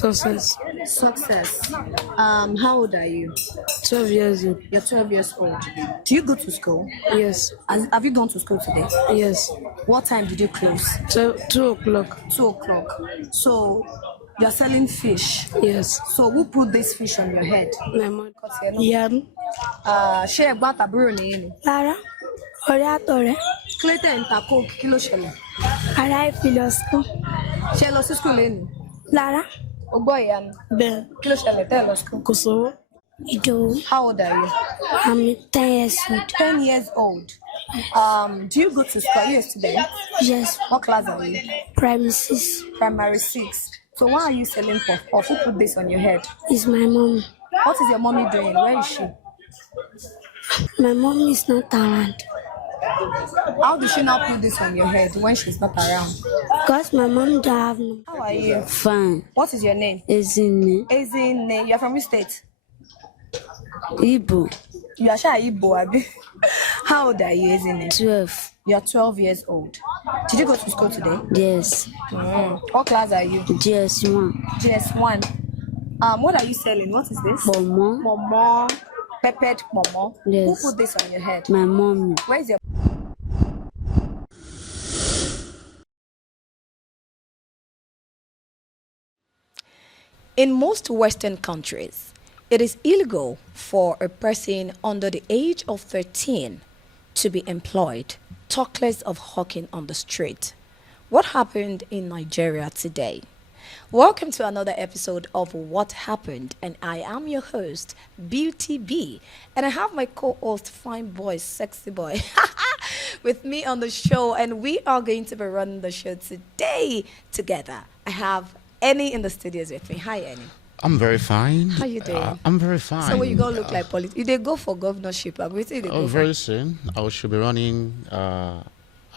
Success. Success. How old are you? 12 years old. You're 12 years old. Do you go to school? Yes. Have you gone to school today? Yes. What time did you close? 2 o'clock. 2 o'clock. So you're selling fish. Yes. So who put this fish on your head? My mother. Ìyanu. Ṣé ẹ̀gbọ́n àtàbúrò nìyí ni? Rárá. Ọ̀rẹ́ àtọ̀rẹ́. Clayton ń ta coke, kí ló ṣẹlẹ̀? Ará ìfilọ̀ school. Ṣé ẹ lọ sí school lẹ́nu? Rárá. O gbọ́ ìyanu. Bẹ́ẹ̀. Kí ló ṣẹlẹ̀ tẹ́ ẹ lọ school? Kò sówó. Ìdòwú. How old are you? I'm 10 years old. 10 years old. Do you go to school? Are you a student? Yes. What class are you? Primary 6 Primary 6. So why are you selling puff? Who put this on your head? is my mom. What is your mommy doing? Where is she? My mom is not around. How did she not put this on your head when she's not around? Because my mom don't have no. How are you? Fine. What is your name? Ezine. Ezine. You're from which state? Igbo. You are sure Igbo, Abi? How old are you, Ezine? 12. You're 12 years old. Did you go to school today? Yes. What class are you? GS1. GS1. What are you selling? What is this? Momo. Momo. Peppered momo. Yes. Who put this on your head? My mommy. Where is your... In most Western countries, it is illegal for a person under the age of 13 to be employed, talk less of hawking on the street. What happened in Nigeria today? Welcome to another episode of What Happened, and I am your host, Beauty B, and I have my co-host, Fine Boy, Sexy Boy, with me on the show, and we are going to be running the show today together. I have Annie in the studios with me. Hi, Annie. I'm very fine. How you doing? I'm very fine. So when you gonna look like politics? You they go for governorship? I'm waiting. Very soon, I should be running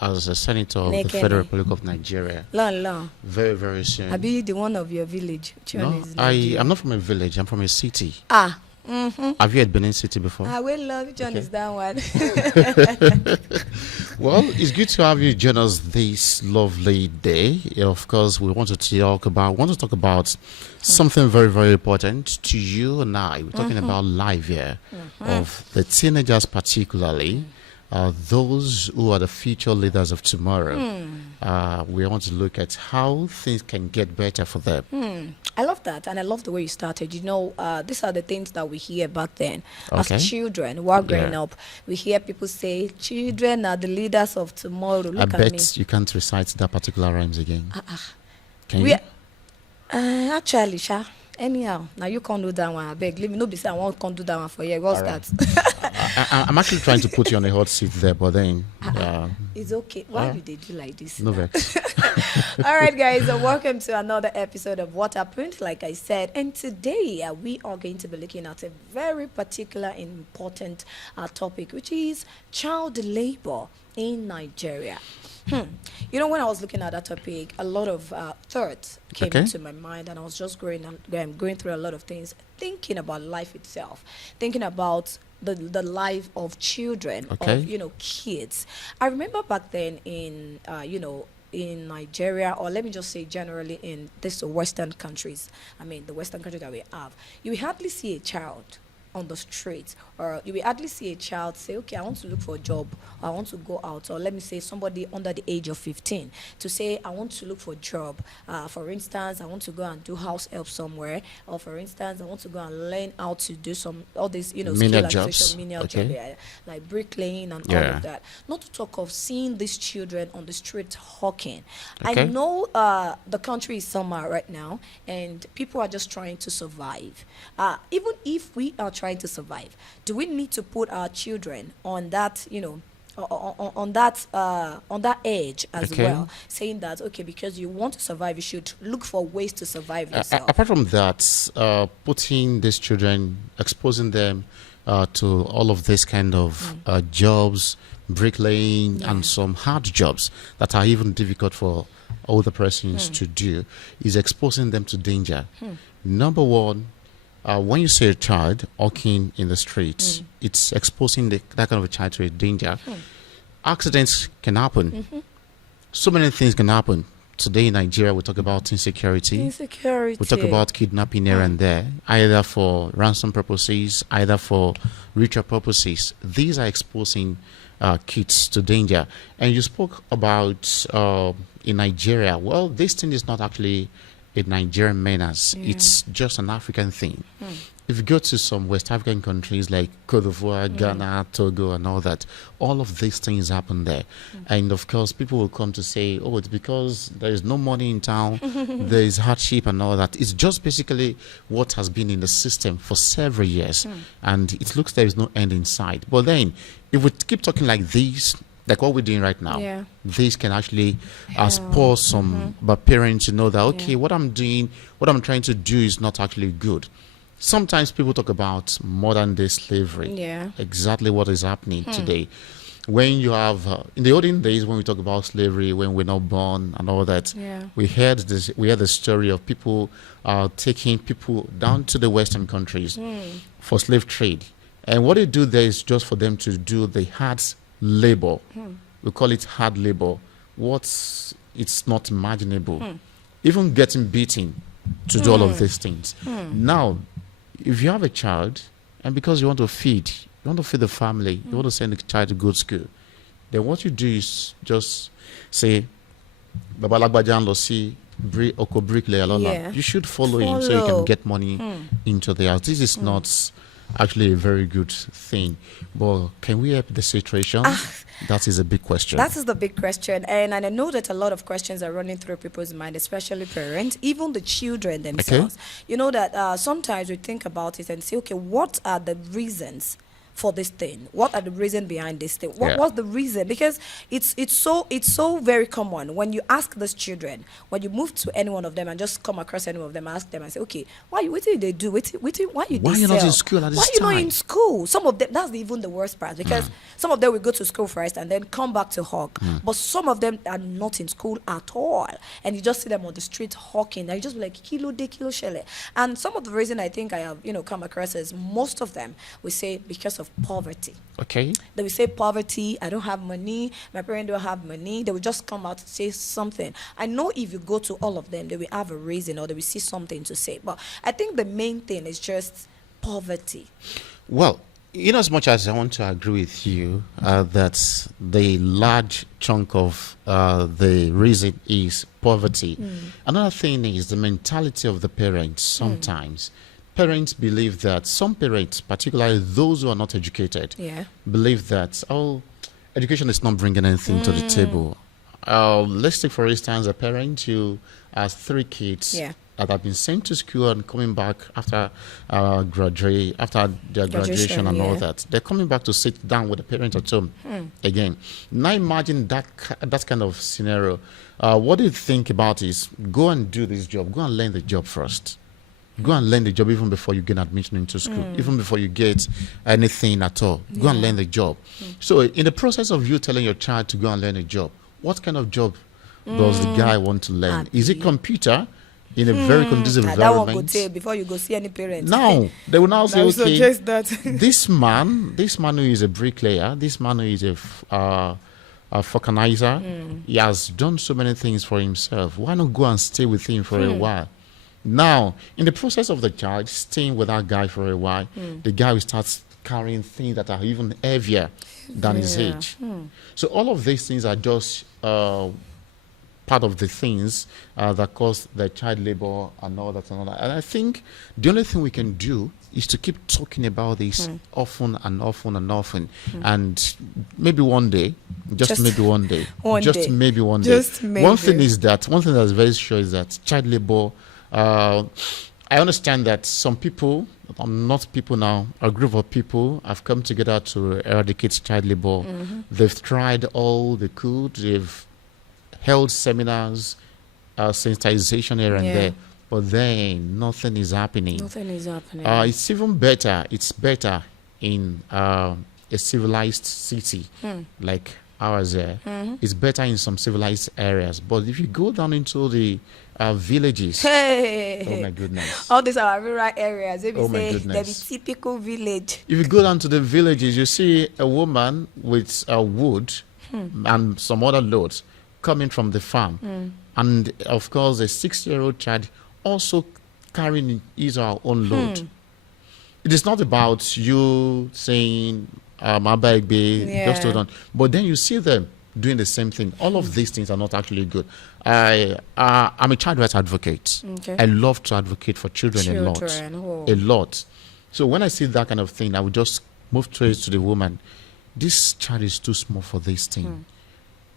as a senator of the Federal Republic of Nigeria. Long. Very, very soon. I be the one of your village. No, I'm not from a village. I'm from a city. Have you had Benin City before? I will love which one is that one. Well, it's good to have you join us this lovely day. Of course, we want to talk about something very, very important to you and I. We're talking about life here of the teenagers, particularly. Those who are the future leaders of tomorrow. We want to look at how things can get better for them. I love that, and I love the way you started. You know, these are the things that we hear back then. Okay. As children, while growing up, we hear people say, children are the leaders of tomorrow. Look I at me. bet you can't recite that particular rhymes again. Can We you? actually, Sha. Anyhow, now you can't do that one. I beg, leave me. No, be say I won't can't do that one for you. What's that? I'm actually trying to put you on a hot seat there, but then It's okay. Why do they do like this? no vex. All right, guys, welcome to another episode of What Happened, like I said. And today we are going to be looking at a very particular and important topic, which is child labor in Nigeria. You know, when I was looking at that topic, a lot of thoughts came into my mind, and I was just going through a lot of things, thinking about life itself, thinking about the life of children, of kids. I remember back then in in Nigeria, or let me just say generally in these Western countries. I mean, the Western countries that we have, you will hardly see a child on the street, or you will hardly see a child say, okay, I want to look for a job, or I want to go out, or let me say somebody under the age of 15 to say, I want to look for a job. For instance, I want to go and do house help somewhere, or for instance, I want to go and learn how to do all these, skill acquisition, menial job, like bricklaying and all of that. Not to talk of seeing these children on the street hawking. I know the country is summer right now, and people are just trying to survive. Even if we are trying to survive, do we need to put our children on that, on that edge as well, saying that because you want to survive, you should look for ways to survive yourself? Apart from that, putting these children, exposing them to all of this kind of jobs, bricklaying and some hard jobs that are even difficult for older persons to do, is exposing them to danger. Number one, when you say a child walking in the streets, it's exposing that kind of a child to a danger. Accidents can happen. So many things can happen. today in Nigeria, we talk about insecurity. Insecurity. We talk about kidnapping here and there, either for ransom purposes, either for ritual purposes. These are exposing kids to danger. And you spoke about in Nigeria. Well, this thing is not actually a Nigerian menace. It's just an African thing. If you go to some West African countries like Cote d'Ivoire, Ghana, Togo, and all that, all of these things happen there. And of course, people will come to say, oh, it's because there is no money in town, there is hardship and all that. It's just basically what has been in the system for several years. And it looks there is no end in sight. But then, if we keep talking like this, like what we're doing right now, this can actually spur some parents to know that, okay, what I'm doing, what I'm trying to do is not actually good. Sometimes people talk about modern day slavery. Yeah. Exactly what is happening today. When you have, in the olden days, when we talk about slavery, when we're not born and all that, we heard the story of people taking people down to the Western countries for slave trade. And what they do there is just for them to do the hard labor. We call it hard labor. It's not imaginable. Even getting beaten to do all of these things. Now, if you have a child, and because you want to feed the family, you want to send the child to good school, then what you do is just say, Baba Lagbajan Losi, Oko bricklayer, you should follow him so you can get money into the house. This is not actually a very good thing. But can we help the situation? That is a big question. That is the big question. And I know that a lot of questions are running through people's mind, especially parents, even the children themselves. You know that sometimes we think about it and say, okay, what are the reasons for this thing? What are the reasons behind this thing? What's the reason? Because it's so very common when you ask these children, when you move to any one of them and just come across any one of them, ask them and say, okay, what do they do? Why you not in school at this Why you time? not in school? Some of them, that's even the worst part, because some of them will go to school first and then come back to hawk. But some of them are not in school at all, and you just see them on the street hawking, and you just be like, kilo de kilo shele. And some of the reason I think I have come across is most of them we say because of poverty. Okay. They will say poverty, I don't have money, my parents don't have money. They will just come out to say something. I know if you go to all of them, they will have a reason or they will see something to say. But I think the main thing is just poverty. Well, in as much as I want to agree with you that the large chunk of the reason is poverty, another thing is the mentality of the parents sometimes. Parents believe that, some parents, particularly those who are not educated, believe that, education is not bringing anything to the table. Let's take, for instance, a parent who has 3 kids that have been sent to school and coming back after their graduation and all that. They're coming back to sit down with the parents at home again. Now imagine that kind of scenario. What do you think about is, go and do this job, go and learn the job first. Go and learn the job even before you get admission into school, even before you get anything at all. Go and learn the job. So in the process of you telling your child to go and learn a job, what kind of job does the guy want to learn? Is it computer in a very conducive environment? That one go tell before you go see any parents. No, they will now say, okay, suggest that. this man who is a bricklayer, this man who is a vulcanizer, he has done so many things for himself. Why not go and stay with him for a while? Now, in the process of the child staying with that guy for a while, the guy will start carrying things that are even heavier than his age. So all of these things are just part of the things that cause the child labor and all that and all that. And I think the only thing we can do is to keep talking about this often and often and often. And maybe one day, just maybe one day, one thing that is very sure is that child labor, I understand that some people, not people now, a group of people have come together to eradicate child labor. They've tried all they could. They've held seminars, sensitization here and there, but then nothing is happening. Nothing is happening. It's even better. It's better in a civilized city like ours here. It's better in some civilized areas. But if you go down into the villages, oh my goodness, all these are rural areas. They Oh my say goodness. they be typical village. if you go down to the villages, you see a woman with wood and some other loads coming from the farm, and of course a 6-year-old child also carrying his or her own load. It is not about you saying, "I beg, babe, just hold on," but then you see them doing the same thing. All of these things are not actually good. I'm a child rights advocate. Okay. I love to advocate for children a lot. Oh. A lot. So when I see that kind of thing, I would just move straight to the woman. This child is too small for this thing.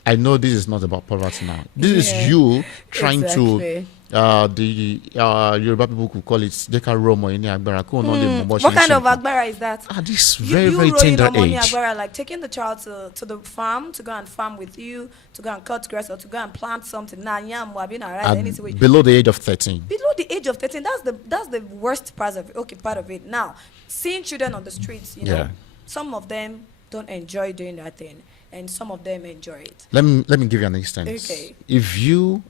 I know this is not about poverty now. This is you trying to the Yoruba people could call it Deka Romo in Agbara. What kind of Agbara is that? This You very tender money age. Agbara, like taking the child to the farm to go and farm with you, to go and cut grass or to go and plant something. Nah, yam, wabina, right? Below the age of 13. Below the age of 13, that's the worst part of it. Now, seeing children on the streets, you know, some of them don't enjoy doing that thing, and some of them enjoy it. Let me give you an instance. Okay. If you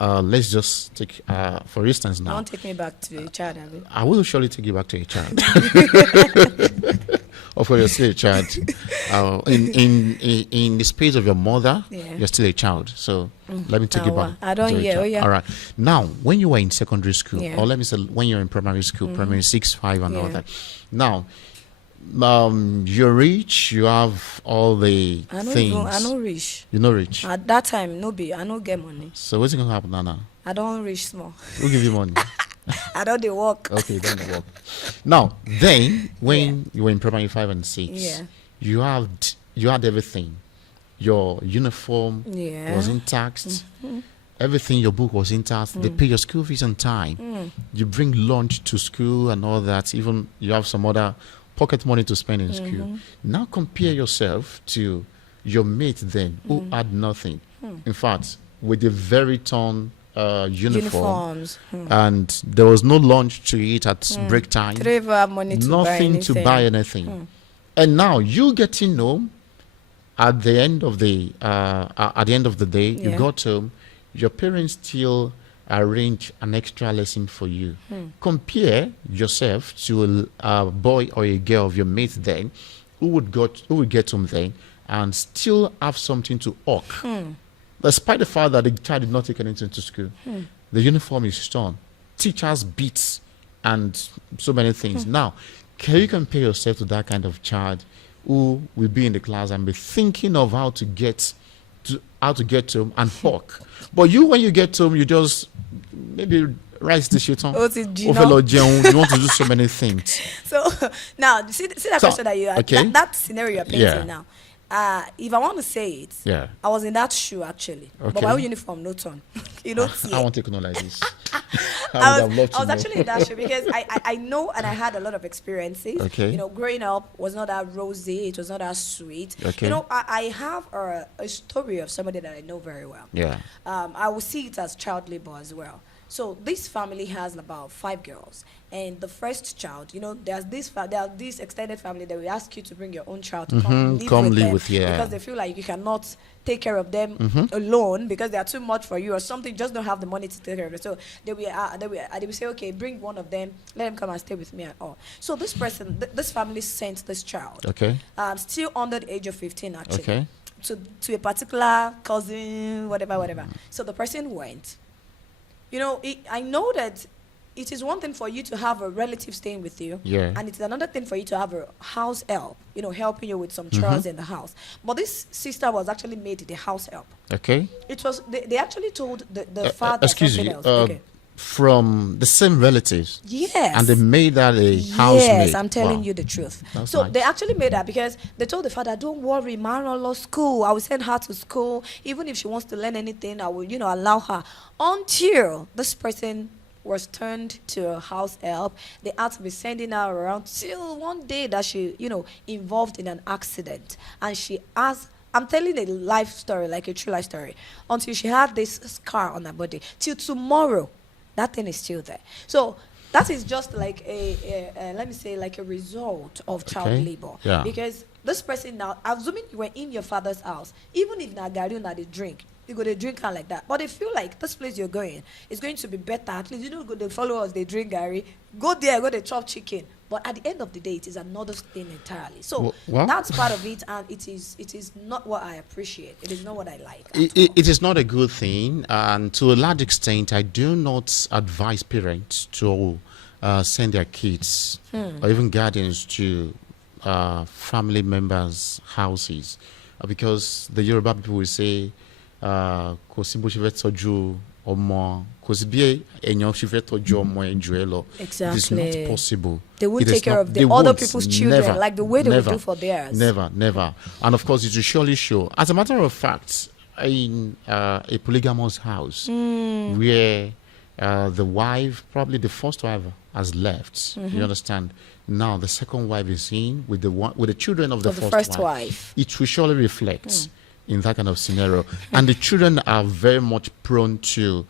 let's just take for instance now. Don't take me back to the child. I will surely take you back to a child. Of course, you're still a child. In the space of your mother, you're still a child. So let me take you back. I don't hear. All right. Now, when you were in secondary school, or let me say when you're in primary school, primary 6, 5, and all that. Now, you're rich. You have all the things. I know rich. You know rich. At that time, I no get money. So what's gonna happen now? I don't rich small. Who give you money? I don't dey work. Okay, then you work. Now, then when you were in primary 5 and 6, you had everything. Your uniform was intact. Everything, your book was intact. They pay your school fees on time. You bring lunch to school and all that. Even you have some other pocket money to spend in school. Now compare yourself to your mate then who had nothing. In fact, with a very torn uniforms, and there was no lunch to eat at break time. Nothing to buy anything. And now you getting home at the end of the day, you got home, your parents still arrange an extra lesson for you. Compare yourself to a boy or a girl of your mate then who would get home then and still have something to hawk. Despite the fact that the child did not take anything to school, the uniform is torn, teachers beats, and so many things. Now, can you compare yourself to that kind of child who will be in the class and be thinking of how to get home and hawk? But you, when you get home, you just maybe rise the shit on. You want to do so many things. So now, see that question that you had, that scenario you're painting now. If I want to say it, I was in that shoe actually, but my uniform no turn. You know, I want to know like this. I was actually in that shoe because I know and I had a lot of experiences. Okay. You know, growing up was not that rosy, it was not that sweet. Okay. You know, I have a story of somebody that I know very well. Yeah. I will see it as child labor as well. So this family has about 5 girls, and the first child, you know, there are this extended family that will ask you to bring your own child to come live with them because they feel like you cannot take care of them alone because they are too much for you or something. Just don't have the money to take care of them. So they will say, okay, bring one of them, let them come and stay with me and all. So this person, this family sent this child, still under the age of 15 actually, to a particular cousin, whatever. So the person went. You know, I know that it is one thing for you to have a relative staying with you, and it's another thing for you to have a house help, you know, helping you with some chores in the house. But this sister was actually made the house help. Okay. It was they actually told the father something else. From the same relatives. Yes. And they made that a housemaid. Yes, I'm telling you the truth. So nice. They actually made that because they told the father, don't worry, Mara lost school. I will send her to school. Even if she wants to learn anything, I will, you know, allow her. Until this person was turned to a house help. They had to be sending her around till one day that she, you know, involved in an accident. And she asked, I'm telling a life story, like a true life story, until she had this scar on her body. Till tomorrow, that thing is still there. So that is just like let me say, like a result of child labor. Yeah. Because this person now, assuming you were in your father's house, even if na gari na the drink, you go to drink her like that. But they feel like this place you're going is going to be better. At least you don't go to follow us, they drink Gary. Go there, go to chop chicken. But at the end of the day, it is another thing entirely. So that's part of it, and it is not what I appreciate. It is not what I like. It is not a good thing, and to a large extent, I do not advise parents to send their kids or even guardians to family members' houses, because the Yoruba people will say, "Kò sí bó ṣe fẹ́ tọ́jú ọmọ, kò sí bí èèyàn ṣe fẹ́ tọ́jú ọmọ ẹ̀ jù ẹ́ lọ." Exactly. It is not possible. They won't It is take care not- of they the other won't. people's children Never. like the way they would Never. do for theirs. Never. And of course, it will surely show. As a matter of fact, in a polygamous house where the wife, probably the first wife, has left, you understand? Now the second wife is in with the children of the first wife. It will surely reflect in that kind of scenario. And the children are very much prone to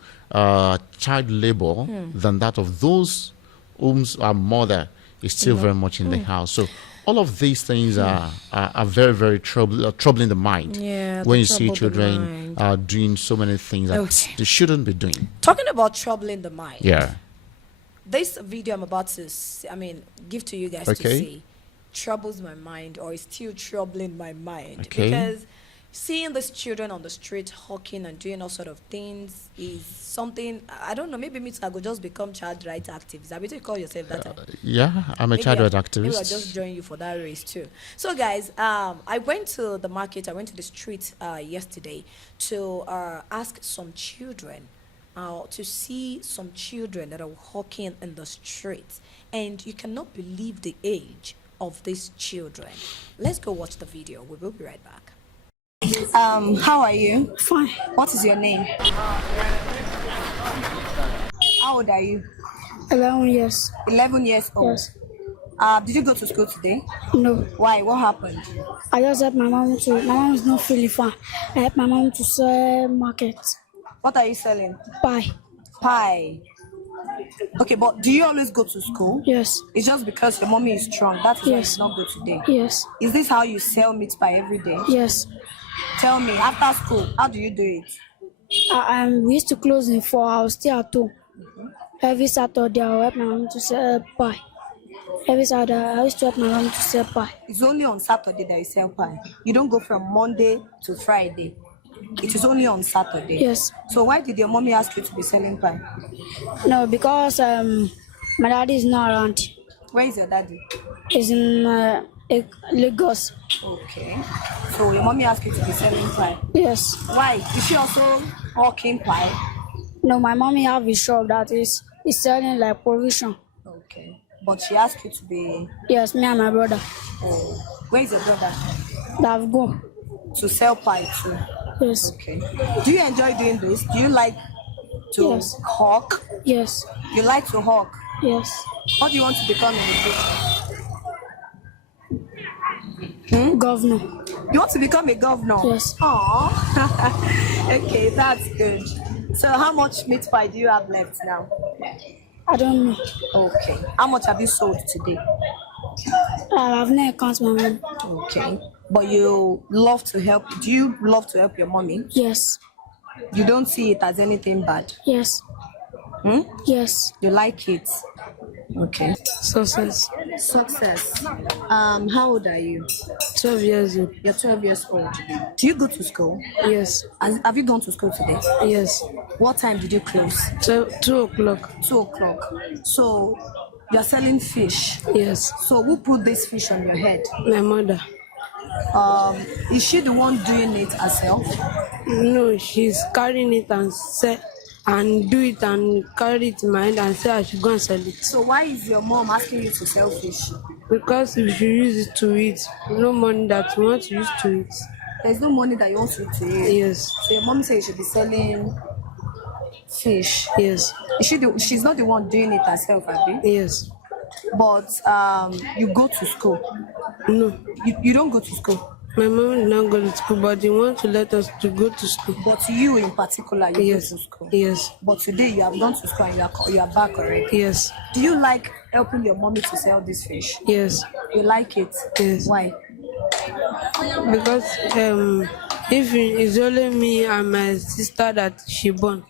child labor than that of those whose mother is still very much in the house. So all of these things are very, very troubling the mind. Yeah, when they you see trouble the children mind. doing so many things that Okay. they shouldn't be doing. Talking about troubling the mind. Yeah. This video I'm about to, give to you guys to Okay. see, troubles my mind, or is still troubling my mind. Okay. Because seeing these children on the street hawking and doing all sort of things is something, I don't know, maybe me too, I could just become child rights activist. I mean, you call yourself that. Yeah, I'm a Maybe child rights Maybe I'll activist. just join you for that race too. So guys, I went to the market, I went to the street yesterday to ask some children, to see some children that are hawking in the streets. And you cannot believe the age of these children. Let's go watch the video. We will be right back. How are you? Fine. What is your name? How old are you? 11 years. 11 years old. Yes. Did you go to school today? No. Why? What happened? I just help my mom to. My mom is not feeling fine. I help my mom to sell market. What are you selling? Pie. Pie. Okay, but do you always go to school? Yes. It's just because your mommy is strong. That's why you Yes. did not go today. Yes. Is this how you sell meat pie every day? Yes. Tell me, after school, how do you do it? We used to close in 4 hours. Still at home. Every Saturday, I help my mom to sell pie. Every Saturday, I used to help my mom to sell pie. It's only on Saturday that you sell pie. You don't go from Monday to Friday. It is only on Saturday. Yes. So why did your mommy ask you to be selling pie? No, because my daddy is not around. Where is your daddy? He's in Lagos. Okay. So your mommy asked you to be selling pie. Yes. Why? Is she also hawking pie? No, my mommy have a shop that is selling like provision. Okay. But she asked you to be. Yes, me and my brother. Oh. Where is your brother? That have gone. To sell pie too. Yes. Okay. Do you enjoy doing this? Do you like to Yes. hawk? Yes. You like to hawk? Yes. What do you want to become in the future? Governor. You want to become a governor? Yes. Aww. Okay, that's good. So how much meat pie do you have left now? I don't know. Okay. How much have you sold today? I've never counted my mom. Okay. But you love to help. Do you love to help your mommy? Yes. You don't see it as anything bad. Yes. Hmm? Yes. You like it. Okay. Success. Success. How old are you? 12 years old. You're 12 years old. Do you go to school? Yes. Have you gone to school today? Yes. What time did you close? 2 o'clock. 2 o'clock. So you're selling fish. Yes. So who put this fish on your head? My mother. Is she the one doing it herself? No, she's carrying it and do it and carry it in my hand and say I should go and sell it. So why is your mom asking you to sell fish? Because we should use it to eat. No money that we want to use to eat. There's no money that you want to eat. Yes. So your mom said you should be selling fish. Yes. She's not the one doing it herself, Abi. Yes. But you go to school. No. You don't go to school. My mom did not go to school, but they want to let us to go to school. But you in particular, you Yes. go to school. Yes. But today you have gone to school and you are back already. Yes. Do you like helping your mommy to sell this fish? Yes. You like it? Yes. Why? Because If it's only me and my sister that she born,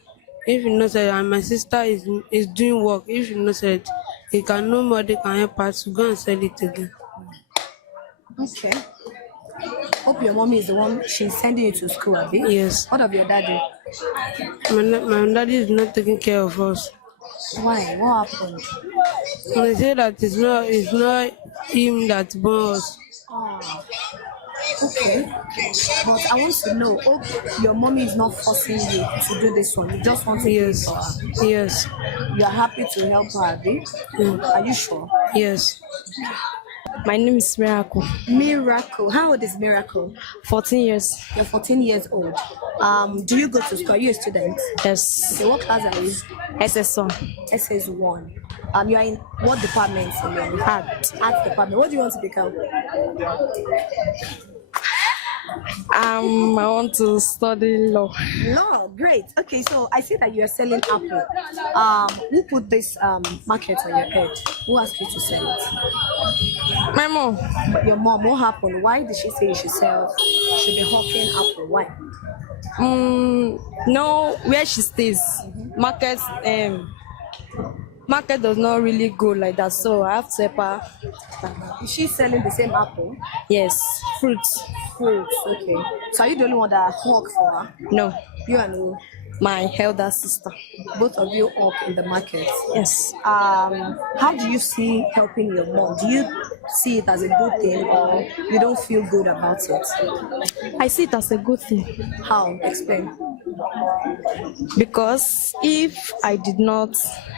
if you know said and my sister is doing work, if you know said he can nobody can help her to go and sell it again. Okay. Hope your mommy is the one she's sending you to school, Abi? Yes. What of your daddy? My daddy is not taking care of us. Why? What happened? And they say that it's not him that born us. Okay. But I want to know, hope your mommy is not forcing you to do this one. You just want to do it Yes. for her. Yes. You are happy to help her, Abi? Are you sure? Yes. My name is Miracle. Miracle. How old is Miracle? 14 years. You're 14 years old. Do you go to school? Are you a student? Yes. Okay, what class are you? SS1. SS1. You are in what department? Art. Art department. What do you want to become? I want to study law. Law, great. Okay, so I see that you are selling apple. Who put this market on your head? Who asked you to sell it? My mom. But your mom, what happened? Why did she say you should sell? You should be hawking apple. Why? No, where she stays, market does not really go like that, so I have to help her. Is she selling the same apple? Yes, fruits. Fruits, okay. So are you the only one that hawk for her? No, You and who? my elder sister. Both of you hawk in the market. Yes. How do you see helping your mom? Do you see it as a good thing or you don't feel good about it? I see it as a good thing How? Explain. because if I did not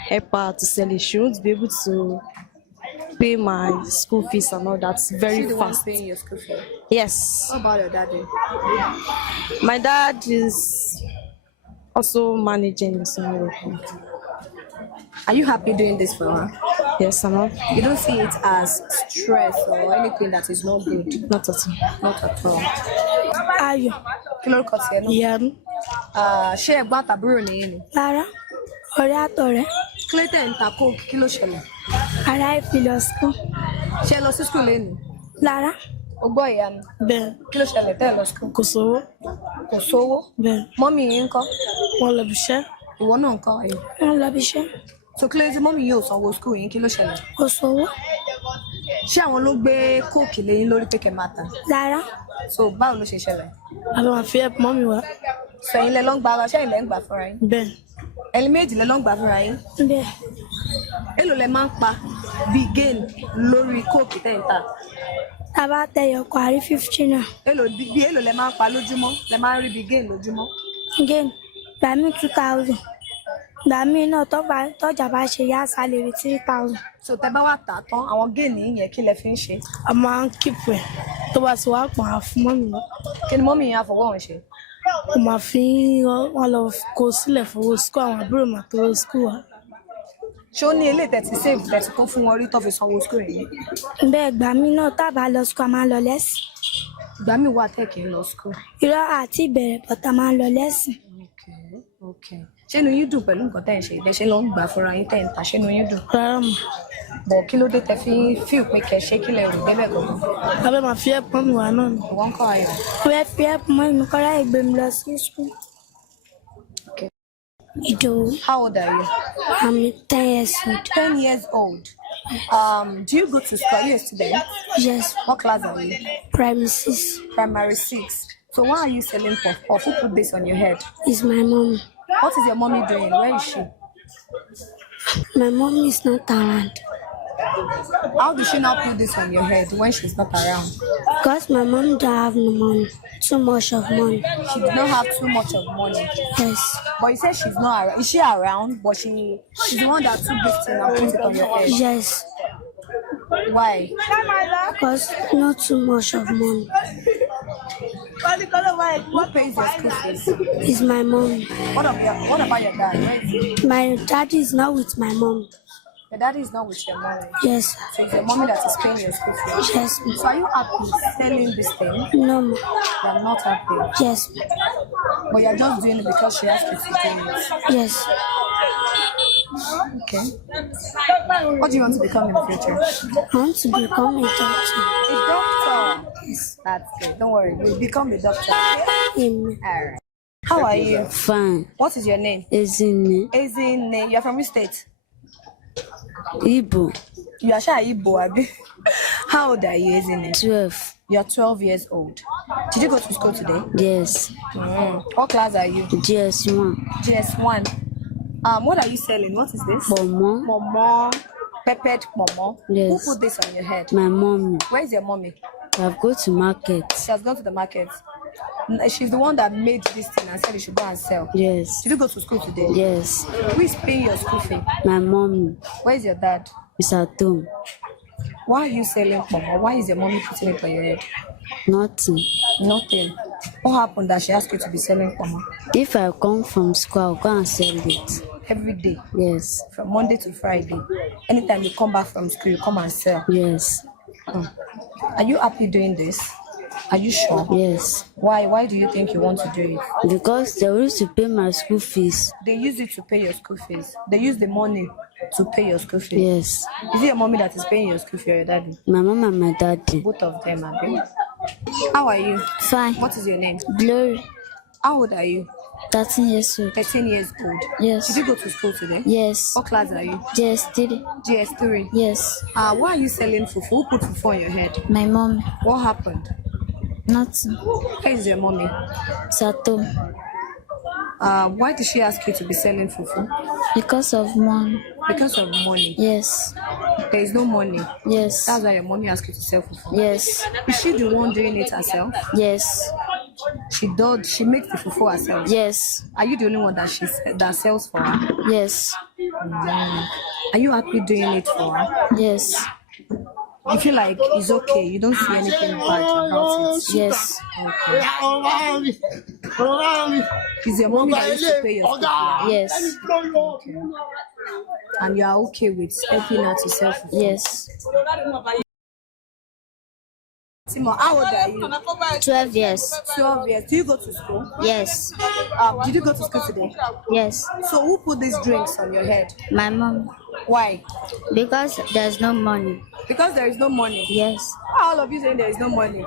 help her to sell it, she won't be able to pay my school fees and all that very She the one fast. paying your school fee. Yes. What about your daddy? My dad is also managing in some way. Are you happy doing this for her? Yes, I'm not. You don't see it as stress or anything that is not good? Not at all. Not at all. Ayọ̀. Kí lórúkọ tiẹ̀ náà? Ìyanu. Ṣé ẹ̀gbọ́n àtàbúrò nìyí ni? Rárá. Ọ̀rẹ́ àtọ̀rẹ́. Clayton ń ta coke, kí ló ṣẹlẹ̀? Ará ìfilọ̀ school. Ṣé ẹ lọ sí school lẹ́nu? Rárá. O gbọ́ ìyá mi. Bẹ́ẹ̀ Kí ló ṣẹlẹ̀ tẹ́ ẹ lọ school? kò sówó. Kò sówó. Bẹ́ẹ̀ Mọ́mì yín ń kọ́? wọ́n lọ bíṣẹ́. Ìwọ náà ń kọ́ ayọ̀. Wọ́n lọ bíṣẹ́. So Clayton mọ́mì yóò sanwó school yín, kí ló ṣẹlẹ̀? Kò sówó. Ṣé àwọn ló gbé coke lẹ́yìn lórí pé kẹ́ máa tà? Rárá. So báwo ló ṣe ṣẹlẹ̀? Àbí wọn fi help mọ́mì wá. So ẹ̀yin lẹ lọ ń gba ara, ṣé ẹ̀yin lẹ ń gbà fúnra yín? Bẹ́ẹ̀. Ẹ̀yin méjì lẹ lọ ń gbà fúnra yín? Bẹ́ẹ̀. Èló lẹ máa ń pa bíi gain lórí coke tẹ́ ń tà? Tá a bá tẹyọ ọkọ̀ àrí 50 náà. Èló lẹ máa ń pa lójúmọ́? Lẹ máa ń rí bíi gain lójúmọ́? Again, gbà mí 2000. Gbà mí náà tọ́jà bá ṣe yá sálẹ̀ rí 3000. So tẹ́ bá wà tà tán, àwọn gain yẹn kí lẹ fi ń ṣe? A máa ń kíp ẹ̀ tó bá ti wá pọ̀n á fún mọ́mì náà. Kí ni mọ́mì yẹn á fọwọ́ wọn ṣe? Ó máa fi wọn lọ kó sílẹ̀ fowó school àwọn àbúrò mà tó wọ school wa. Ṣé ó ní eléyìí tẹ́tí save tẹ́tí kó fún wọn rí tó fi sanwó school yẹn? Bẹ́ẹ̀ gbà mí náà tá a bá lọ school a máa ń lọ lẹ́sìn. Ìgbà míì wà tẹ́ kì í lọ school. Irọ́ àti ìbẹ̀rẹ̀ bọ̀tà máa ń lọ lẹ́sìn. Okay. Ṣé inú yín dùn pẹ̀lú nǹkan tẹ́ ń ṣe? Ìbẹ̀ ṣe lọ ń gbà fúnra yín tẹ́ ń ta, ṣé inú yín dùn? Rárá mọ̀. Bọ̀ kí ló dé tẹ́ fi fíìl pé kẹ́ ṣé kí lẹ rò débẹ̀ gangan? Abẹ́ máa fi help mọ́mì wá náà ni. Ìwọ́n ń kọ́ ayọ̀. Ó fẹ́ fi help mọ́mì mi kọ́ra ìgbé mi lọ sí school. Okay. Ìdòwú. How old are you? I'm 10 years old. 10 years old. Do you go to school? Are you a student? Yes, What class are you? primary 6 Primary 6. So why are you selling puff? Who put this on your head? is my mom. What is your mommy doing? Where is she? My mom is not around How did she now put this on your head when she's not around? because my mom don't have no money, too much of money. She did not have too much of money. Yes, But you said she's not around. Is she around? But she's the one that took this thing and put it on your head. yes, Why? because not too much of money. Who pays your school fees? It's my mom. What about your dad? Where is he? My daddy is not with my mom. Your daddy is not with your mommy. Yes, So it's your mommy that is paying your school fees. yes, So are you happy selling this thing? no, ma. You're not happy. Yes, But you're just doing it because she asked you to do it. yes. Okay. What do you want to become in the future? I want to become a doctor. A doctor. That's good. Don't worry. You'll become a doctor. Amen. Alright. How are you? Fine. What is your name? Ezine. Ezine. You're from which state? Igbo. You are shy Igbo, Abi. How old are you, Ezine? 12. You're 12 years old. Did you go to school today? Yes. What class are you? GS1. GS1. What are you selling? What is this? Momo. Momo. Peppered momo. Yes. Who put this on your head? My mommy. Where is your mommy? I've go to market. She has gone to the market. She's the one that made this thing and said you should go and sell. Yes. Did you go to school today? Yes. Who is paying your school fee? My mommy. Where is your dad? Is at home. Why are you selling momo? Why is your mommy putting it on your head? Nothing. Nothing. What happened that she asked you to be selling momo? If I come from school, I'll go and sell it. Every day, Yes. from Monday to Friday. Anytime you come back from school, you come and sell. Yes. Are you happy doing this? Are you sure? Yes. Why? Why do you think you want to do it? Because they used to pay my school fees. They use it to pay your school fees. They use the money to pay your school fees. Yes. Is it your mommy that is paying your school fee or your daddy? My mom and my daddy. Both of them, Abi. How are you? Fine. What is your name? Glory. How old are you? 13 years old. 13 years old. Yes. Did you go to school today? Yes. What class are you? GS3. GS3. Yes. Why are you selling fufu? Who put fufu on your head? My mom. What happened? Nothing. Where is your mommy? Sato. Why did she ask you to be selling fufu? Because of mom. Because of money. Yes. There is no money. Yes. That's why your mommy asked you to sell fufu. Yes. Is she the one doing it herself? Yes. She does. She makes the fufu herself. Yes. Are you the only one that sells for her? Yes. Are you happy doing it for her? Yes. You feel like it's okay. You don't see anything bad about it. Yes. Is your mommy that used to pay your school fee? Yes. And you are okay with helping her to sell fufu? Yes. Timo, how old are you? 12 years. 12 years. Do you go to school? Yes. Did you go to school today? Yes. So who put these drinks on your head? My mom. Why? Because there's no money. Because there is no money. Yes. All of you saying there is no money.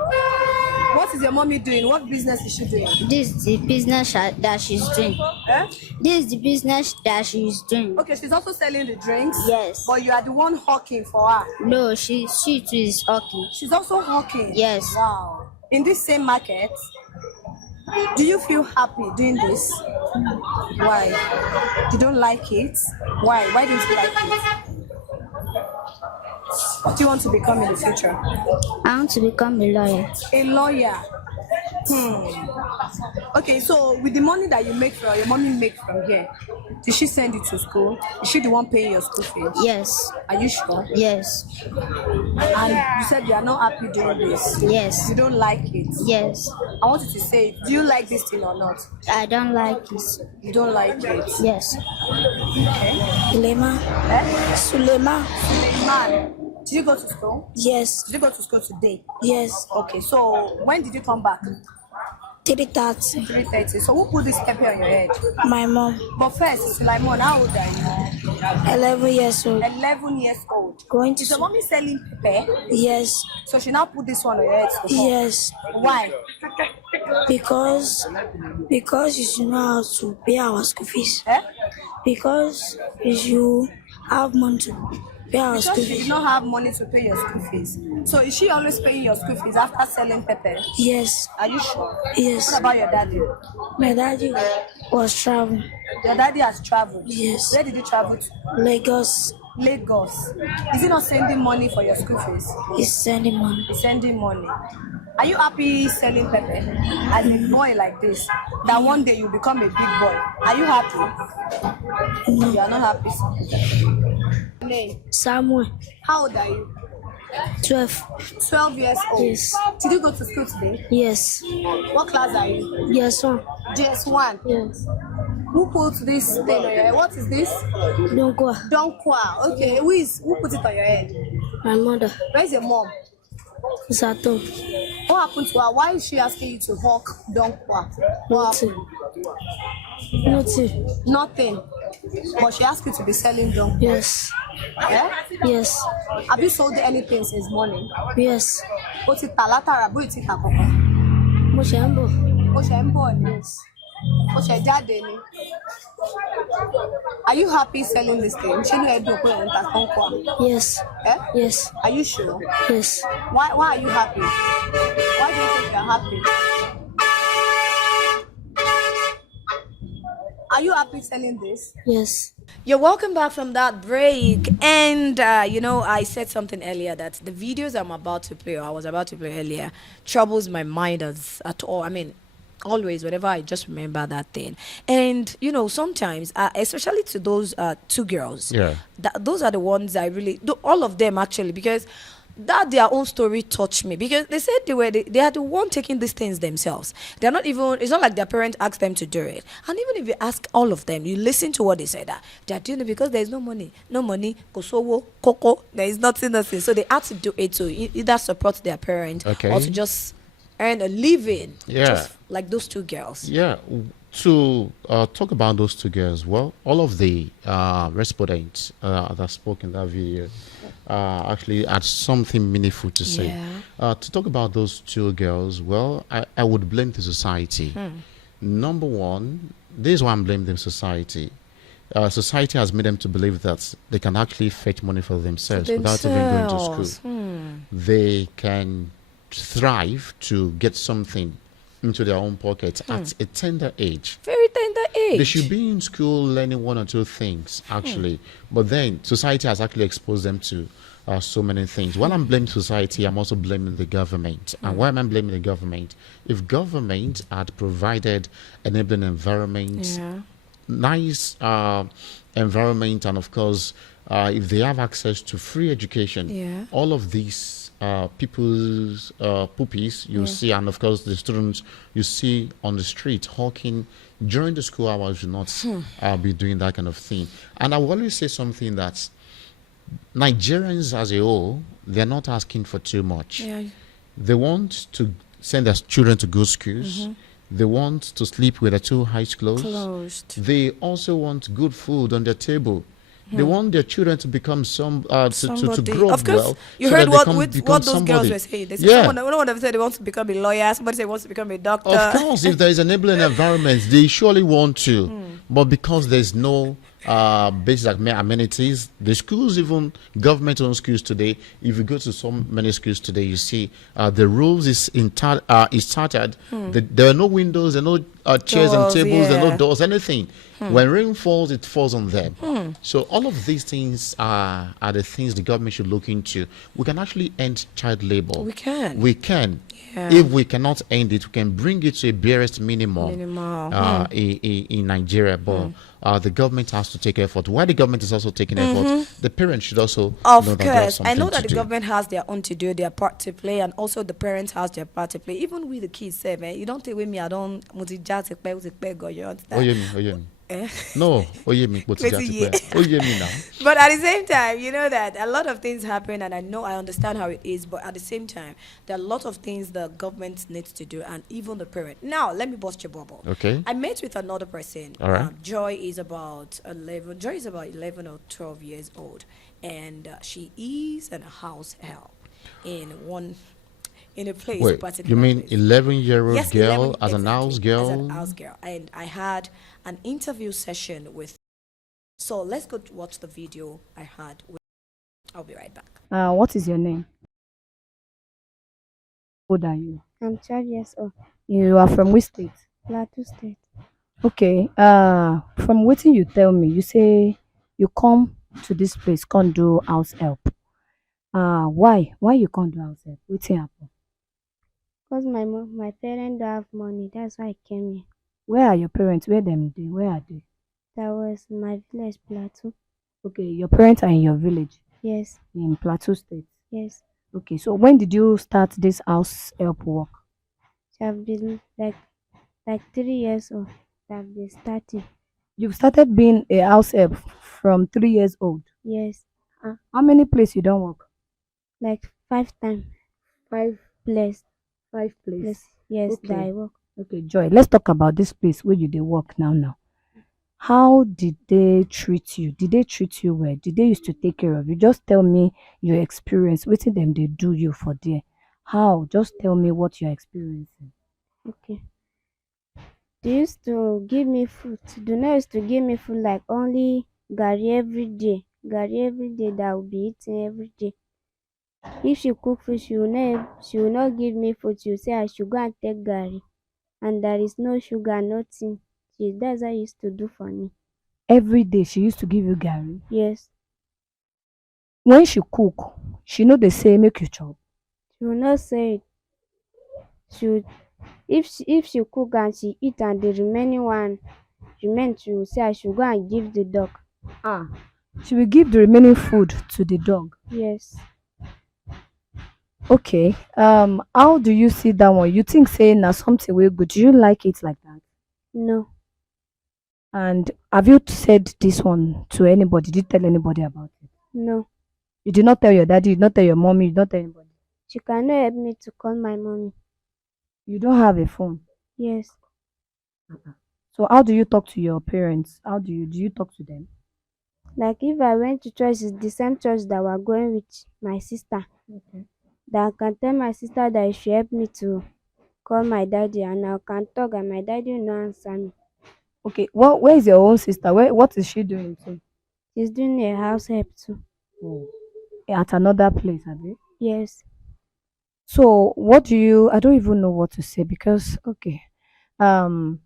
What is your mommy doing? What business is she doing? This is the business that she's doing. Eh? This is the business that she's doing. Okay, she's also selling the drinks. Yes. But you are the one hawking for her. No, she too is okay. She's also hawking. Yes. Wow. In this same market, do you feel happy doing this? Why? You don't like it? Why? Why don't you like it? What do you want to become in the future? I want to become a lawyer. A lawyer. Okay, so with the money that you make from your mommy make from here, did she send you to school? Is she the one paying your school fees? Yes. Are you sure? Yes. And you said you are not happy doing this. Yes. You don't like it. Yes. I want you to say, do you like this thing or not? I don't like it. You don't like it. Yes. Okay. Sulema. Eh? Sulema. Man, did you go to school? Yes. Did you go to school today? Yes. Okay, so when did you come back? 3:30. 3:30. So who put this pepper on your head? My mom. But first, Sulaimon, how old are you? 11 years old. 11 years old. Going to Is your mommy selling pepper? Yes. So she now put this one on your head. So Yes. why? Because you should know how to pay our school fees. Eh? Because you have money to pay our Because school she did fees. not have money to pay your school fees. So is she always paying your school fees after selling pepper? Yes. Are you sure? Yes. What about your daddy? My daddy was traveling. Your daddy has traveled. Yes. Where did he travel to? Lagos Lagos. Is he not sending money for your school fees? is sending money. He's sending money. Are you happy selling pepper as a boy like this? That one day you become a big boy. Are you happy? No. You are not happy. Name. Samuel, How old are you? 12. 12 years old. Yes. Did you go to school today? Yes. What class are you? Yes, one. JS1. Yes. Who put this thing on your head? What is this? Don't go. Donkwa. Okay. Who put it on your head? My mother. Where's your mom? Sato. What happened to her? Why is she asking you to hawk Donkwa? What happened? Nothing. Nothing. But she asked you to be selling junk. Yes. Yeah? Yes. Have you sold anything since morning? Yes. Ó ti tà látara bó ti tà kankan. Mo ṣe ń bọ̀. Ó ṣe ń bọ̀ ni. Yes. Ó ṣe jáde ni. Are you happy selling this thing? Ṣé inú ẹ dùn pé òun ta kọ́ńkọ́? Yes. Eh? Yes. Are you sure? Yes. Why are you happy? Why do you think you're happy? Are you happy selling this? Yes. You're welcome back from that break. And, I said something earlier that the videos I'm about to play, or I was about to play earlier, troubles my mind as at all. I mean, always, whenever I just remember that thing. And, sometimes, especially to those two girls, Yeah. those are the ones I really, all of them actually, because that their own story touched me, because they said they are the one taking these things themselves. They're not even, it's not like their parents asked them to do it. And even if you ask all of them, you listen to what they said, that they're doing it because there's no money, kosowo, koko, there is nothing. So they had to do it to either support their parent Okay. or to just earn a living. Yeah. Just like those two girls. Yeah, to talk about those two girls, well, all of the respondents that spoke in that video actually had something meaningful to say. Yeah. To talk about those two girls, well, I would blame the society. Number one, this is why I'm blaming the society. Society has made them to believe that they can actually fetch money for themselves without even going to school. They can thrive to get something into their own pockets at a tender age. Very tender age. They should be in school learning one or two things, actually. But then society has actually exposed them to so many things. While I'm blaming society, I'm also blaming the government. And why am I blaming the government? If government had provided enabling environment, nice environment, and of course, if they have access to free education, all of these people's puppies you see, and of course the students you see on the street hawking during the school hours should not be doing that kind of thing. And I will always say something, that Nigerians as a whole, they're not asking for too much. They want to send their children to good schools. They want to sleep with their two eyes closed. They also want good food on their table. They want their children to become to grow of course, well. you so heard that what they become those girls somebody. were saying. They said Yeah. no one ever said they want to become a lawyer. Somebody said wants to become a doctor. Of course, if there is enabling environment, they surely want to. But because there's no basic amenities, the schools, even government-owned schools today, if you go to so many schools today, you see the roofs is started. There are no windows, there are no chairs and Doors, tables, there are yeah. no doors, anything. When rain falls, it falls on them. So all of these things are the things the government should look into. We can actually end child labor. We can. We can. Yeah. If we cannot end it, we can bring it to a barest minimum in Nigeria. But the government has to take effort. While the government is also taking effort, the parents should also Of know that they have course, I know something that to the do. government has their own to do, their part to play, and also the parents has their part to play. Even with the kids, say, man, you don't take with me. I don't. You understand? Oh, yeah, me. Eh? No, oh, yeah, me. But Wetin oh, yeah, me now. But at the same time, you know that a lot of things happen, and I understand how it is. But at the same time, there are a lot of things the government needs to do, and even the parent. Now, let me bust your bubble. Okay. I met with another person. All right. Joy is about 11. Joy is about 11 or 12 years old, and she is a house help in a place. Wait, particular you mean place. 11-year-old Yes, girl 11, as an house exactly, girl? As an house girl. And I had an interview session with. So let's go to watch the video I had. I'll be right back. What is your name? How old are you? I'm 12 years old. You are from which state? Plateau State. Okay. From what you tell me, you say you come to this place, can't do house help. Why? Why you can't do house help? What's happen? Because my parents don't have money. That's why I came here. Where are your parents? Where them they? Where are they? That was my village, Plateau. Okay, your parents are in your village Yes, in Plateau State. yes. Okay, so when did you start this house help work? So I've been like 3 years old. That they started. You've started being a house help from 3 years old. Yes, How many places you don't work? like 5 times. 5 Place. places. Yes, Okay. that I work. Okay, Joy, let's talk about this place where you dey work now. how did they treat you? Did they treat you well? Did they used to take care of you? Just tell me your experience. What them they do you for there? How? Just tell me what you're experiencing. Okay. They used to give me food. They not used to give me food like only gari every day. Gari every day that I will be eating every day. If she cook food, she will not give me food. She will say I should go and take gari. And there is no sugar, nothing. That's what she used to do for me. Every day she used to give you Gary. Yes. When she cook, she know they say make you chop. She will not say it. She would, if she cook and she eat and the remaining one remain, she will say I should go and give the dog. She will give the remaining food to the dog. Yes. Okay. How do you see that one? You think saying na something way good? Do you like it like that? No. And have you said this one to anybody? Did you tell anybody about it? No. You did not tell your daddy, you did not tell your mommy, you did not tell anybody. She cannot help me to call my mommy. You don't have a phone. Yes. So how do you talk to your parents? Do you talk to them? Like if I went to church, it's the same church that we're going with my sister. Okay. That I can tell my sister that she help me to call my daddy and I can talk and my daddy will not answer me. Okay. Well, where is your own sister? What is she doing too? She's doing a house help too. At another place, have you? Yes. So I don't even know what to say because okay. Do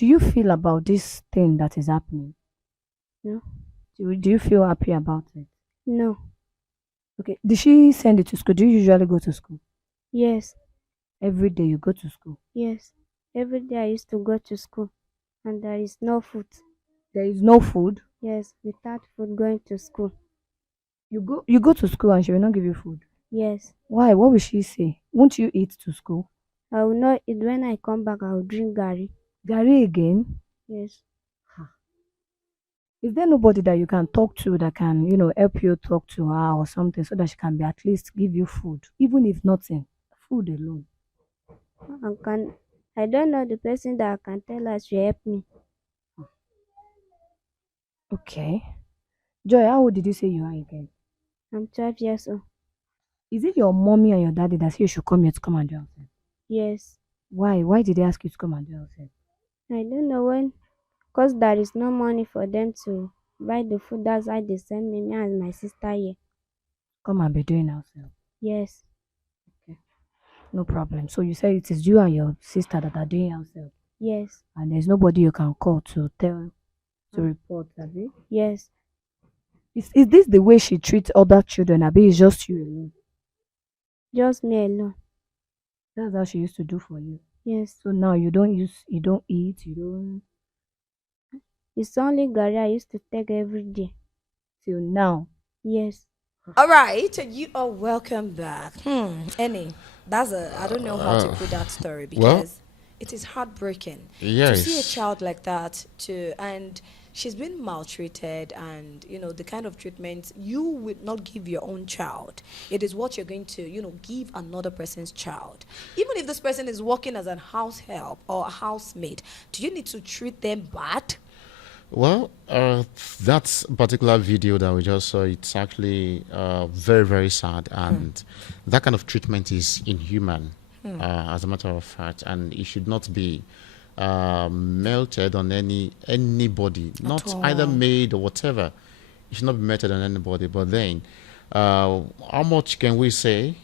you feel about this thing that is happening? No. Do you feel happy about it? No. Okay. Did she send you to school? Do you usually go to school? Yes. Every day you go to school? Yes. Every day I used to go to school and there is no food. There is no food? Yes, without food going to school. You go to school and she will not give you food? Yes. Why? What will she say? Won't you eat to school? I will not eat. When I come back, I will drink gari. Gary again? Yes. Is there nobody that you can talk to that can, help you talk to her or something so that she can be at least give you food, even if nothing, food alone? I don't know the person that I can tell her to help me. Okay. Joy, how old did you say you are again? I'm 12 years old. Is it your mommy and your daddy that say you should come here to come and do outside? Yes. Why? Why did they ask you to come and do outside? I don't know when, because there is no money for them to buy the food. That's why they send me and my sister here. Come and be doing outside. Yes. Okay. No problem. So you say it is you and your sister that are doing outside? Yes. And there's nobody you can call to report, have you? Yes. Is this the way she treats other children? Abi it's just you alone? Just me alone. That's how she used to do for you. Yes. So now you don't eat, you don't. It's only gari I used to take every day. Till now. Yes. All right, you are welcome back. Annie, I don't know how to put that story because it is heartbreaking to see a child like that and she's been maltreated and the kind of treatment you would not give your own child. It is what you're going to give another person's child. Even if this person is working as a house help or a housemaid, do you need to treat them bad? Well, that particular video that we just saw, it's actually very, very sad, and that kind of treatment is inhuman, as a matter of fact, and it should not be melted on anybody, not either maid or whatever. It should not be melted on anybody. But then, how much can we say?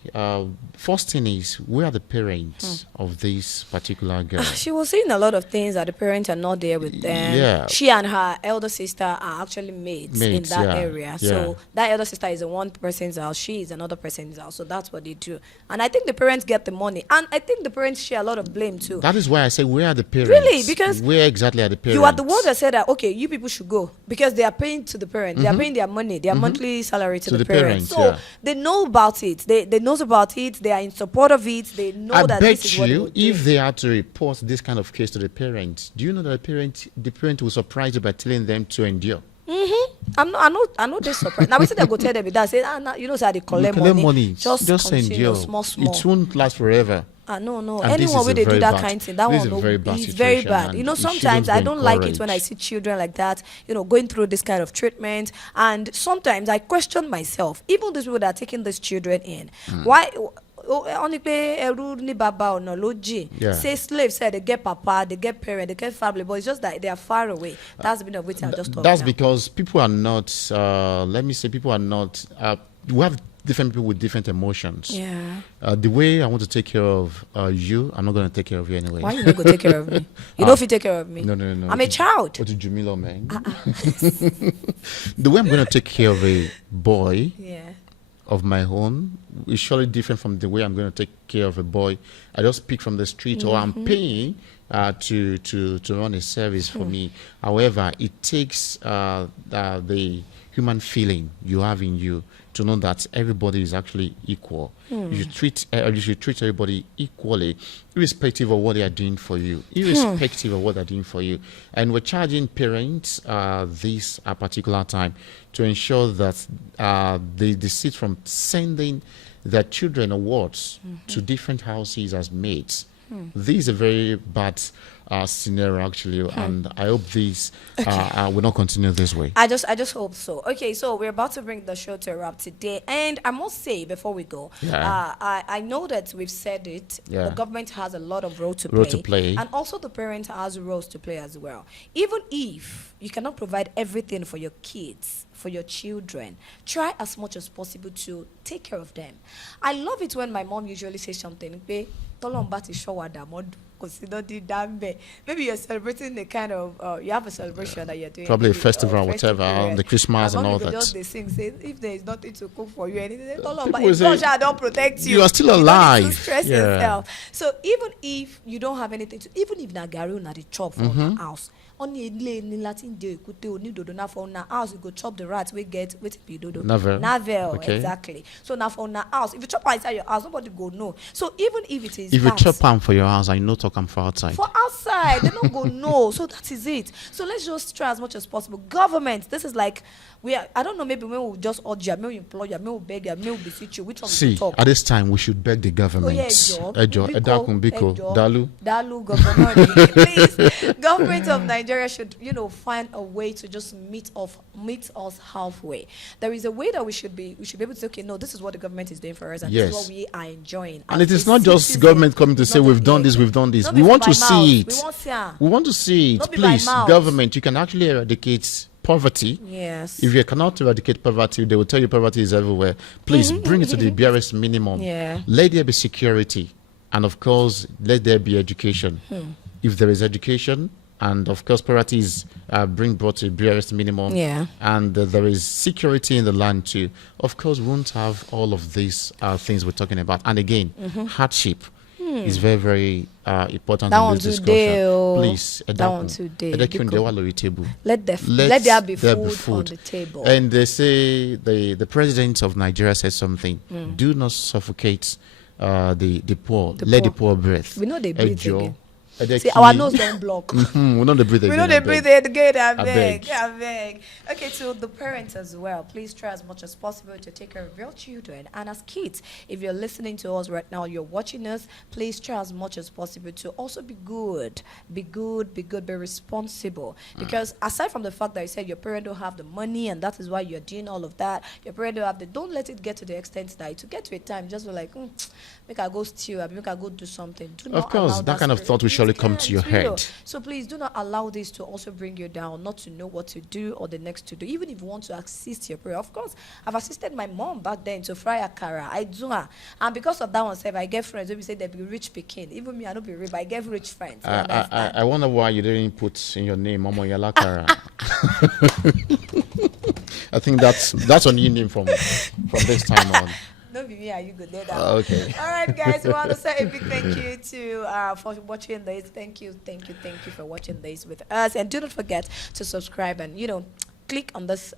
First thing is, where are the parents of this particular girl? She was saying a lot of things that the parents are not there with them. Yeah. She and her elder sister are actually mates in that area. So that elder sister is in one person's house. She is another person's house. So that's what they do. And I think the parents get the money. And I think the parents share a lot of blame too. That is why I say, where are the parents? Really? Because where exactly are the parents? you are the one that said that, okay, you people should go. Because they are paying to the parents. They are paying their money, their monthly salary to the parents. So they know about it. They know about it. They are in support of it. They know I that bet this is what you, if they had to report this kind of case to the parents, do you know that the parent will surprise you by telling them to endure? I know this surprise. Now we say they go tell them that say, nah, say they collect money. Just continue, endure. small. It won't last forever. No. And this Anyone is where a they do very that bad- kind of thing, that this one is a no, very bad it's very situation, bad. and You know, it sometimes shouldn't I be don't like it when I encouraged. see children like that, going through this kind of treatment. And sometimes I question myself, even those people that are taking these children in, why? Only pay eru ni baba or no loji. Yeah. Say slaves say they get papa, they get parent, they get family, but it's just that they are far away. That's been of waiting. I just talk That's now. because people are not, let me say, people are not, we have different people with different emotions. Yeah. The way I want to take care of you, I'm not going to take care of you anyway. Why you not go take care of me? You know if you take care of me. No. I'm a child. What did Jumilo, man? The way I'm going to take care of a boy Yeah. of my own is surely different from the way I'm going to take care of a boy I just pick from the street or I'm paying to run a service for me. However, it takes the human feeling you have in you to know that everybody is actually equal. You should treat everybody equally, irrespective of what they are doing for you, irrespective of what they're doing for you. And we're charging parents this particular time to ensure that they sit from sending their children awards to different houses as mates. This is a very bad scenario, actually, and I hope this will not continue this way. I just hope so. Okay, so we're about to bring the show to a wrap today, and I must say before we go, Yeah. I know that we've said it. Yeah. The government has a lot of role to play. and also the parent has roles to play as well. Even if you cannot provide everything for your kids, for your children, try as much as possible to take care of them. I love it when my mom usually says something. Maybe you're celebrating the kind of you have a celebration that you're doing, Probably a maybe, festival or festive whatever, period. the Christmas and Mom all go that. just they sing, say if there is nothing to cook for you, anything, People if say, God shall don't protect you, you are still you don't need alive. to stress Yeah. yourself. So even if you don't have anything to, even if na gari na the chop for the house, only in Latin day could do need do na for na house you go chop the rat we get with be do navel Okay. exactly. So now for na house, if you chop inside your house, nobody go know. So even if it is If you that, chop palm for your house, I know talk am for outside. for outside, they don't go no. So that is it. So let's just try as much as possible. Government, this is like I don't know, maybe when we'll just urge you, maybe implore you, maybe we'll beg you, maybe we'll beseech you. Which one we See, talk? at this time, we should beg the government. Ejo, Biko, Dalu. government, please. Government of Nigeria should, find a way to just meet us halfway. There is a way that we should be able to say, okay, no, this is what the government is doing for us, and this is Yes. what we are enjoying. And as it is a not just citizen. government coming to It's say not we've just done here. this, we've done this. Not We be want by to mouth. see it. We want see am. We want to see it. Not be by Please, mouth. government, you can actually eradicate poverty. Yes. If you cannot eradicate poverty, they will tell you poverty is everywhere. Please bring it to the barest minimum. Yeah. Let there be security. And of course, let there be education. If there is education, and of course, poverty is brought to the barest minimum. Yeah. And there is security in the land too. Of course, we won't have all of these things we're talking about. And again, hardship is very, very important That in one this discussion. today, oh. Please, That one today, table. Let there be food on the table. And they say the president of Nigeria said something. Do not suffocate the poor. Let the poor breathe. We know they breathe Ejo, again. Edeki. See, our nose don't block. We know they breathe We again. know they I beg. breathe it again. I beg. beg. I beg. Okay, to the parents as well, please try as much as possible to take care of your children. And as kids, if you're listening to us right now, you're watching us, please try as much as possible to also be good. Be responsible. Because aside from the fact that you said your parent don't have the money and that is why you're doing all of that, your parent don't let it get to the extent that to get to a time, just be like, make I go steal, make I go do something. Do not Of course, allow that kind of spirit. thought will It surely come to your it's real. head. So please do not allow this to also bring you down, not to know what to do or the next to do. Even if you want to assist your prayer. Of course, I've assisted my mom back then to fry akara. I do her. And because of that one, I get friends. When say they be rich Pekin. Even me, I don't be rich, but I get rich friends. You understand? I wonder why you didn't put in your name Momo Yalakara. I think that's a new name from this time on. Don't be me, are you good? That Okay. All right, guys. We want to say a big thank you to for watching this. Thank you for watching this with us. And do not forget to subscribe and click on this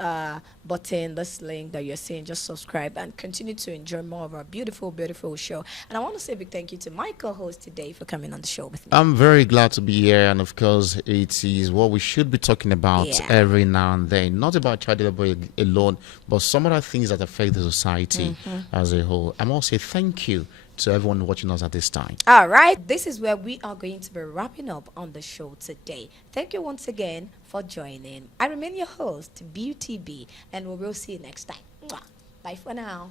button, this link that you're seeing. Just subscribe and continue to enjoy more of our beautiful, beautiful show. And I want to say a big thank you to my co-host today for coming on the show with me. I'm very glad to be here, and of course, it is what we should be talking about every now and then. Not about child labor alone, but some other things that affect the society as a whole. I'm also thank you to everyone watching us at this time. All right, this is where we are going to be wrapping up on the show today. Thank you once again for joining. I remain your host, Beauty B, and we will see you next time. Mwah. Bye for now.